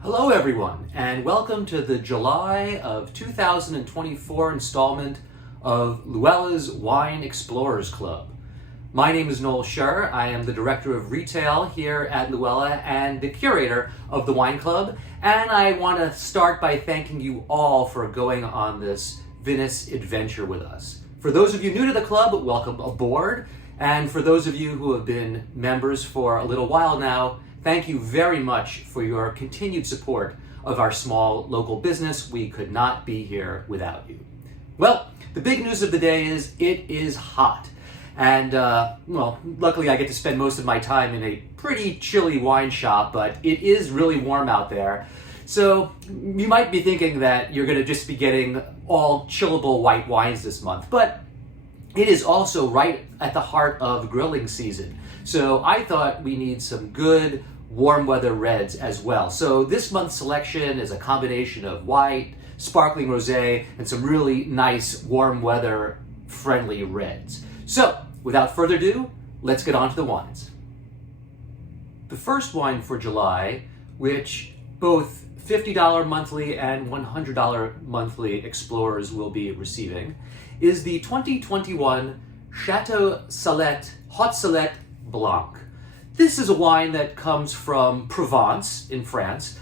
Hello everyone, and welcome to the July of 2024 installment of LouElla's Wine Explorers Club. My name is Noel Scher. I am the Director of Retail here at LouElla and the curator of the Wine Club, and I want to start by thanking you all for going on this vinous adventure with us. For those of you new to the club, welcome aboard, and for those of you who have been members for a little while now, thank you very much for your continued support of our small local business. We could not be here without you. Well, the big news of the day is it is hot. And, luckily I get to spend most of my time in a pretty chilly wine shop, but it is really warm out there. So you might be thinking that you're going to just be getting all chillable white wines this month, but it is also right at the heart of grilling season. So I thought we need some good warm weather reds as well. So this month's selection is a combination of white, sparkling rosé, and some really nice warm weather friendly reds. So without further ado, let's get on to the wines. The first wine for July, which both $50 monthly and $100 monthly explorers will be receiving, is the 2021 Chateau Salette Haute Salette Blanc. This is a wine that comes from Provence in France,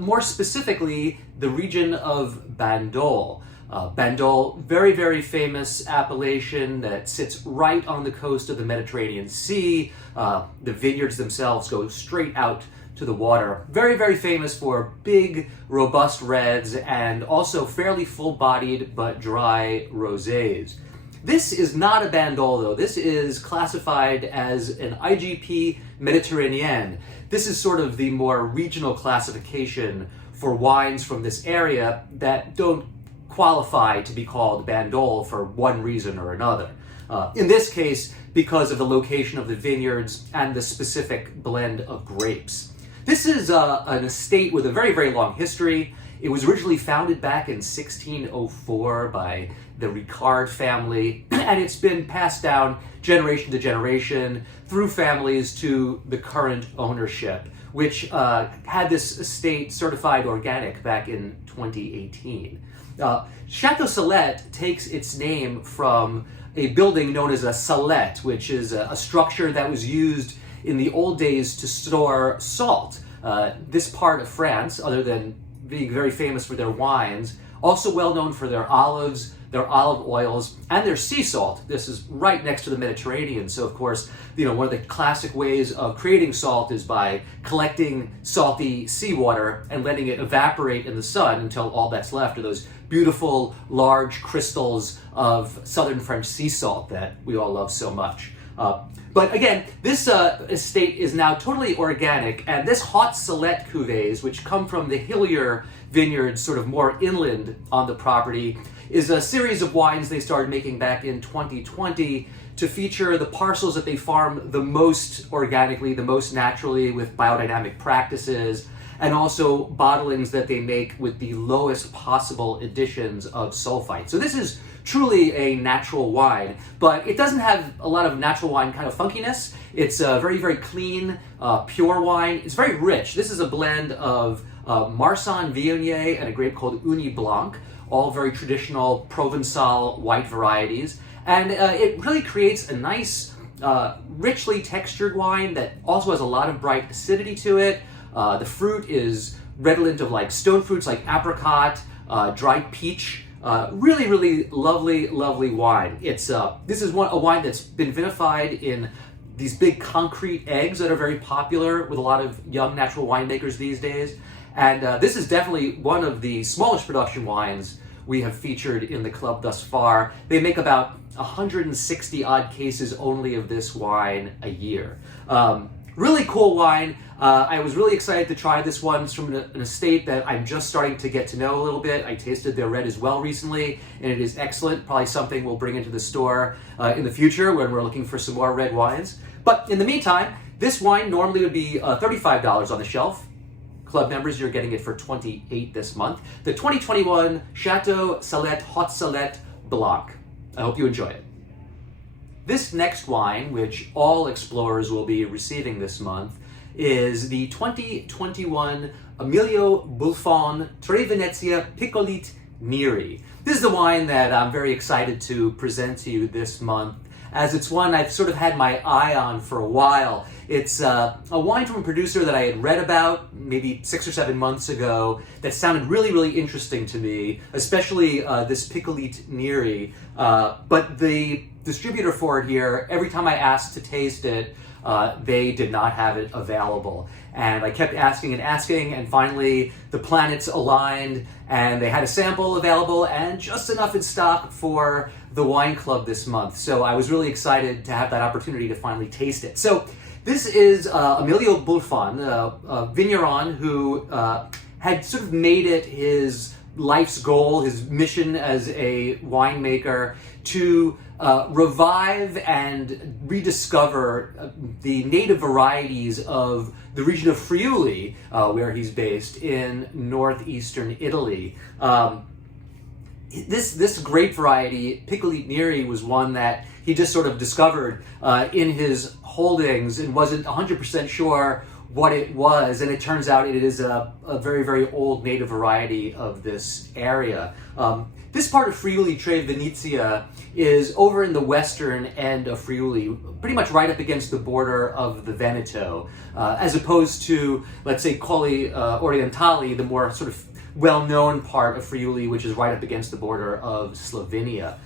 more specifically the region of Bandol. Bandol, very, very famous appellation that sits right on the coast of the Mediterranean Sea. The vineyards themselves go straight out to the water. Very, very famous for big, robust reds and also fairly full-bodied but dry rosés. This is not a Bandol though. This is classified as an IGP Méditerranéen. This is sort of the more regional classification for wines from this area that don't qualify to be called Bandol for one reason or another. In this case, because of the location of the vineyards and the specific blend of grapes. This is an estate with a very, very long history. It was originally founded back in 1604 by the Ricard family, and it's been passed down generation to generation through families to the current ownership, which had this estate certified organic back in 2018. Chateau Salette takes its name from a building known as a salette, which is a structure that was used in the old days to store salt. This part of France, other than being very famous for their wines, also well known for their olives, their olive oils, and their sea salt. This is right next to the Mediterranean, so of course, one of the classic ways of creating salt is by collecting salty seawater and letting it evaporate in the sun until all that's left are those beautiful, large crystals of southern French sea salt that we all love so much. But again, this estate is now totally organic, and this Haute Salette cuvées, which come from the hillier vineyards sort of more inland on the property, is a series of wines they started making back in 2020 to feature the parcels that they farm the most organically, the most naturally with biodynamic practices, and also bottlings that they make with the lowest possible additions of sulfite. So this is truly a natural wine, but it doesn't have a lot of natural wine kind of funkiness. It's a very, very clean, pure wine. It's very rich. This is a blend of Marsanne Viognier and a grape called Uni Blanc, all very traditional Provençal white varieties. And it really creates a nice, richly textured wine that also has a lot of bright acidity to it. The fruit is redolent of like stone fruits like apricot, dried peach. Really, really lovely, lovely wine. This is a wine that's been vinified in these big concrete eggs that are very popular with a lot of young natural winemakers these days. And this is definitely one of the smallest production wines we have featured in the club thus far. They make about 160 odd cases only of this wine a year. Really cool wine. I was really excited to try this one. It's from an estate that I'm just starting to get to know a little bit. I tasted their red as well recently, and it is excellent. Probably something we'll bring into the store in the future when we're looking for some more red wines. But in the meantime, this wine normally would be $35 on the shelf. Club members, you're getting it for $28 this month. The 2021 Chateau Salette Haute Salette Blanc. I hope you enjoy it. This next wine, which all explorers will be receiving this month, is the 2021 Emilio Buffon Tre Venezia Piccolit Neri. This is the wine that I'm very excited to present to you this month, as it's one I've sort of had my eye on for a while. It's a wine from a producer that I had read about maybe 6 or 7 months ago that sounded really, really interesting to me, especially this Piccolit Neri. But the distributor for it here, every time I asked to taste it, they did not have it available. And I kept asking, and finally the planets aligned and they had a sample available and just enough in stock for the wine club this month. So I was really excited to have that opportunity to finally taste it. So this is Emilio Buffon, a vigneron who had sort of made it his life's goal, his mission as a winemaker, to revive and rediscover the native varieties of the region of Friuli, where he's based in northeastern Italy. This grape variety, Piccolit Neri, was one that he just sort of discovered in his holdings and wasn't 100% sure what it was, and it turns out it is a very, very old native variety of this area. This part of Friuli, Tre Venezia, is over in the western end of Friuli, pretty much right up against the border of the Veneto, as opposed to, let's say, Colli Orientali, the more sort of well-known part of Friuli, which is right up against the border of Slovenia.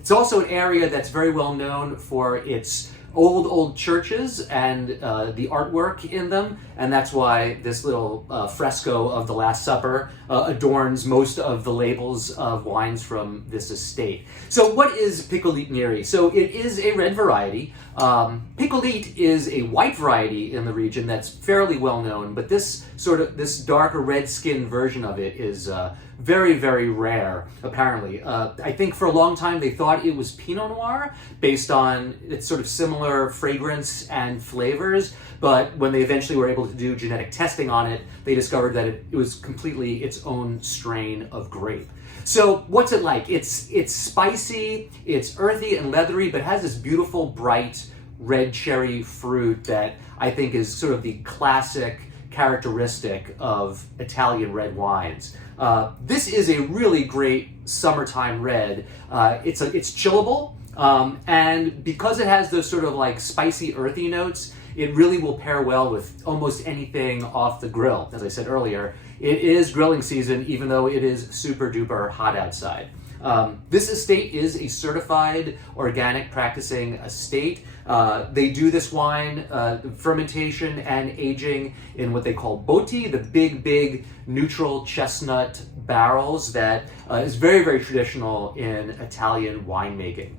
It's also an area that's very well known for its old churches and the artwork in them, and that's why this little fresco of the Last Supper adorns most of the labels of wines from this estate. So what is Piccolit Neri? So it is a red variety. Piccolit is a white variety in the region that's fairly well known, but this darker red skin version of it is very, very rare, apparently. I think for a long time they thought it was Pinot Noir based on its sort of similar fragrance and flavors, but when they eventually were able to do genetic testing on it, they discovered that it was completely its own strain of grape. So what's it like? It's spicy, it's earthy and leathery, but has this beautiful, bright red cherry fruit that I think is sort of the classic characteristic of Italian red wines. This is a really great summertime red. It's chillable, and because it has those sort of like spicy, earthy notes, it really will pair well with almost anything off the grill. As I said earlier, it is grilling season, even though it is super duper hot outside. This estate is a certified organic practicing estate. They do this wine fermentation and aging in what they call botti, the big neutral chestnut barrels that is very, very traditional in Italian winemaking.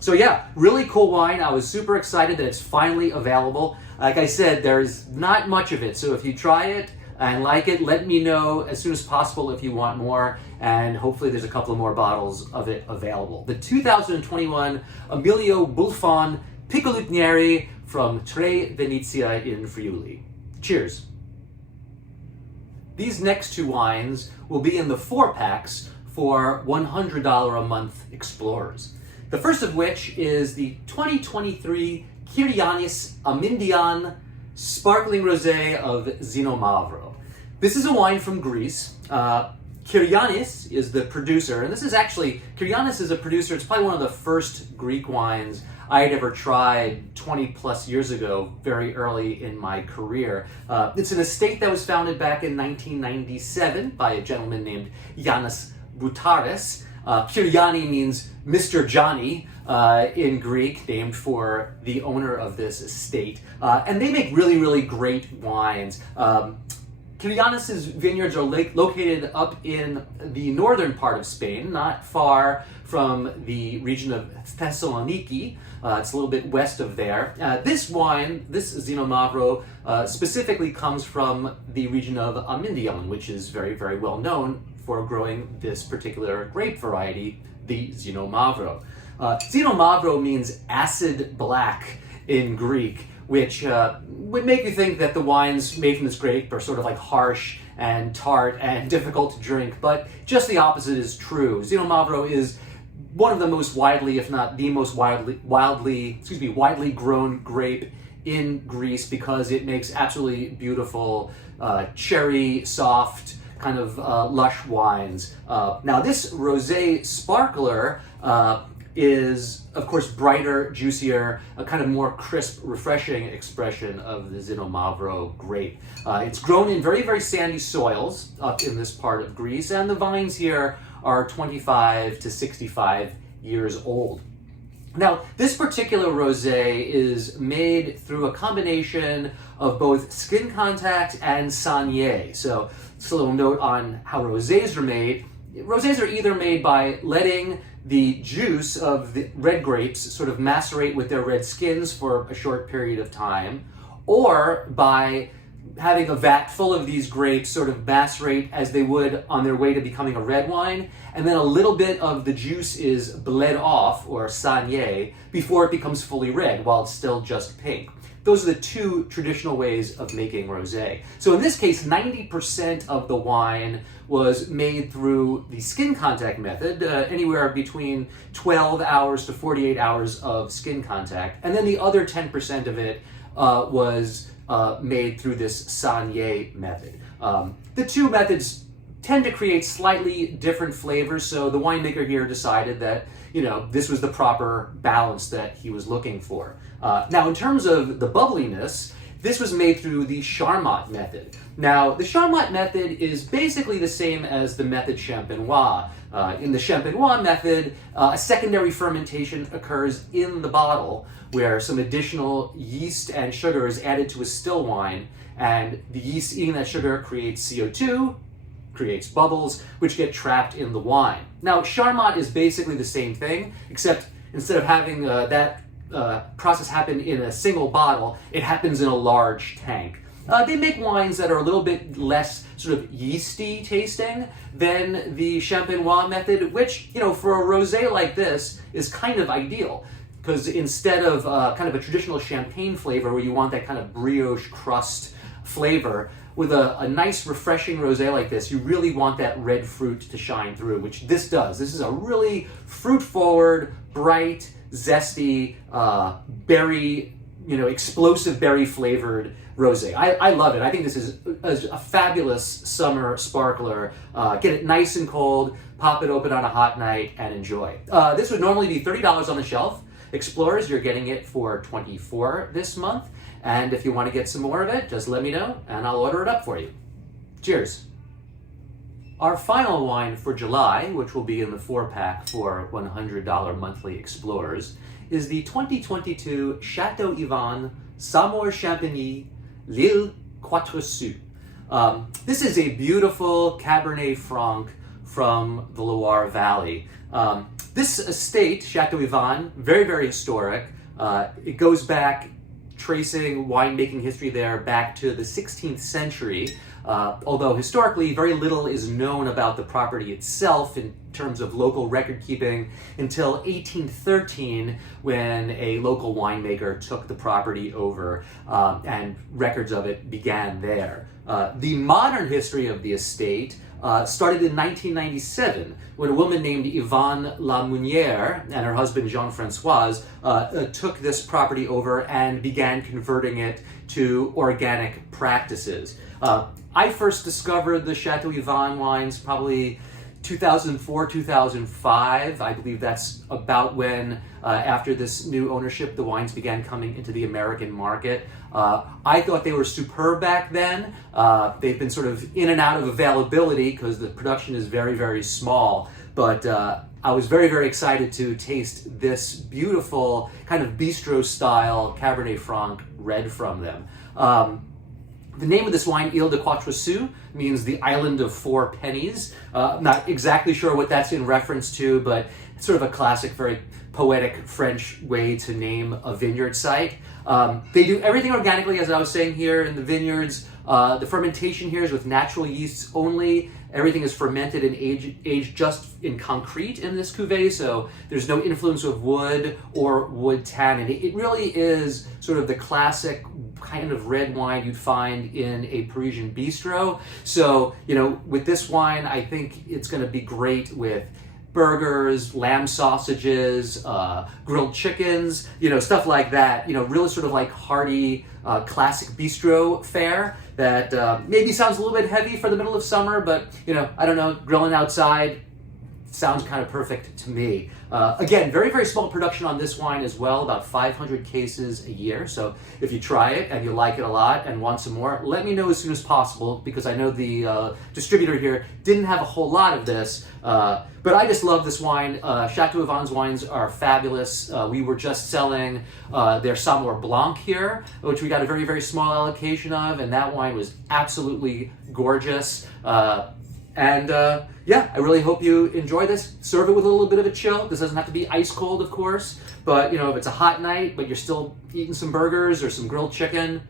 So yeah, really cool wine. I was super excited that it's finally available. Like I said, there's not much of it, so if you try it and like it, let me know as soon as possible if you want more, and hopefully there's a couple of more bottles of it available. The 2021 Emilio Buffon Piccolit Neri from Tre Venezia in Friuli. Cheers. These next two wines will be in the 4-packs for $100 a month explorers. The first of which is the 2023 Kyrianis Amindian Sparkling Rosé of Zinomavro. This is a wine from Greece. Kyrianis is the producer, and Kyrianis is a producer. It's probably one of the first Greek wines I had ever tried 20 plus years ago, very early in my career. It's an estate that was founded back in 1997 by a gentleman named Yannis Boutaris. Kyriani means Mr. Johnny in Greek, named for the owner of this estate. And they make really, really great wines. Kyrianis' vineyards are located up in the northern part of Spain, not far from the region of Thessaloniki. It's a little bit west of there. This wine, this Zinomavro, specifically comes from the region of Amindion, which is very, very well known for growing this particular grape variety, the Zinomavro. Zinomavro means acid black in Greek, which would make you think that the wines made from this grape are sort of like harsh and tart and difficult to drink, but just the opposite is true. Zinomavro is one of the most widely, if not the most widely grown grape in Greece because it makes absolutely beautiful cherry soft kind of lush wines. Now this rosé sparkler is of course brighter, juicier, a kind of more crisp, refreshing expression of the Xinomavro grape. It's grown in very, very sandy soils up in this part of Greece, and the vines here are 25 to 65 years old. Now, this particular rosé is made through a combination of both skin contact and saignée. So, just a little note on how rosés are made. Rosés are either made by letting the juice of the red grapes sort of macerate with their red skins for a short period of time, or by having a vat full of these grapes sort of macerate as they would on their way to becoming a red wine, and then a little bit of the juice is bled off, or saignée, before it becomes fully red while it's still just pink. Those are the two traditional ways of making rosé. So in this case, 90% of the wine was made through the skin contact method, anywhere between 12 hours to 48 hours of skin contact. And then the other 10% of it was made through this saignée method. The two methods tend to create slightly different flavors, so the winemaker here decided that, you know, this was the proper balance that he was looking for. Now, in terms of the bubbliness, this was made through the Charmat method. Now, the Charmat method is basically the same as the method Champenois. In the Champenois method, a secondary fermentation occurs in the bottle where some additional yeast and sugar is added to a still wine, and the yeast eating that sugar creates CO2, creates bubbles, which get trapped in the wine. Now, Charmat is basically the same thing, except instead of having that process happen in a single bottle, it happens in a large tank. They make wines that are a little bit less sort of yeasty tasting than the Champenois method, which, you know, for a rosé like this is kind of ideal, because instead of kind of a traditional champagne flavor where you want that kind of brioche crust flavor, with a nice refreshing rosé like this, you really want that red fruit to shine through, which this does. This is a really fruit-forward, bright, zesty, berry, you know, explosive berry-flavored rosé. I love it. I think this is a fabulous summer sparkler. Get it nice and cold, pop it open on a hot night, and enjoy. This would normally be $30 on the shelf. Explorers, you're getting it for $24 this month. And if you want to get some more of it, just let me know and I'll order it up for you. Cheers. Our final wine for July, which will be in the 4-pack for $100 monthly Explorers, is the 2022 Chateau Yvan Saumur Champagny L'Île Quatre Sous. This is a beautiful Cabernet Franc from the Loire Valley. This estate, Chateau Yvan, very, very historic. It goes back, tracing winemaking history there back to the 16th century, although historically very little is known about the property itself in terms of local record keeping until 1813, when a local winemaker took the property over, and records of it began there. The modern history of the estate started in 1997, when a woman named Yvonne Lamounière and her husband Jean-François took this property over and began converting it to organic practices. I first discovered the Chateau Yvan wines probably 2004, 2005. I believe that's about when, after this new ownership, the wines began coming into the American market. I thought they were superb back then. They've been sort of in and out of availability because the production is very, very small. But I was very, very excited to taste this beautiful kind of bistro-style Cabernet Franc red from them. The name of this wine, Île de Quatre Sous, means the island of 4 pennies. I'm not exactly sure what that's in reference to, but it's sort of a classic, very poetic French way to name a vineyard site. They do everything organically, as I was saying here in the vineyards. The fermentation here is with natural yeasts only. Everything is fermented and aged just in concrete in this cuvee, so there's no influence of wood or wood tannin. It really is sort of the classic kind of red wine you'd find in a Parisian bistro. So, you know, with this wine, I think it's going to be great with burgers, lamb sausages, grilled chickens, stuff like that. Really sort of like hearty, classic bistro fare that maybe sounds a little bit heavy for the middle of summer, but I don't know, grilling outside sounds kind of perfect to me. Again, very, very small production on this wine as well, about 500 cases a year. So if you try it and you like it a lot and want some more, let me know as soon as possible, because I know the distributor here didn't have a whole lot of this. But I just love this wine. Chateau Yvonne's wines are fabulous. We were just selling their Samour Blanc here, which we got a very, very small allocation of, and that wine was absolutely gorgeous. Yeah, I really hope you enjoy this. Serve it with a little bit of a chill. This doesn't have to be ice cold, of course, but if it's a hot night, but you're still eating some burgers or some grilled chicken,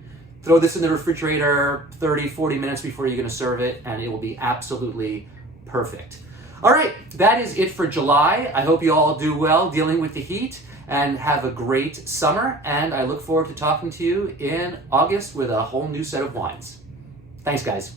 throw this in the refrigerator 30, 40 minutes before you're gonna serve it, and it will be absolutely perfect. All right, that is it for July. I hope you all do well dealing with the heat and have a great summer, and I look forward to talking to you in August with a whole new set of wines. Thanks, guys.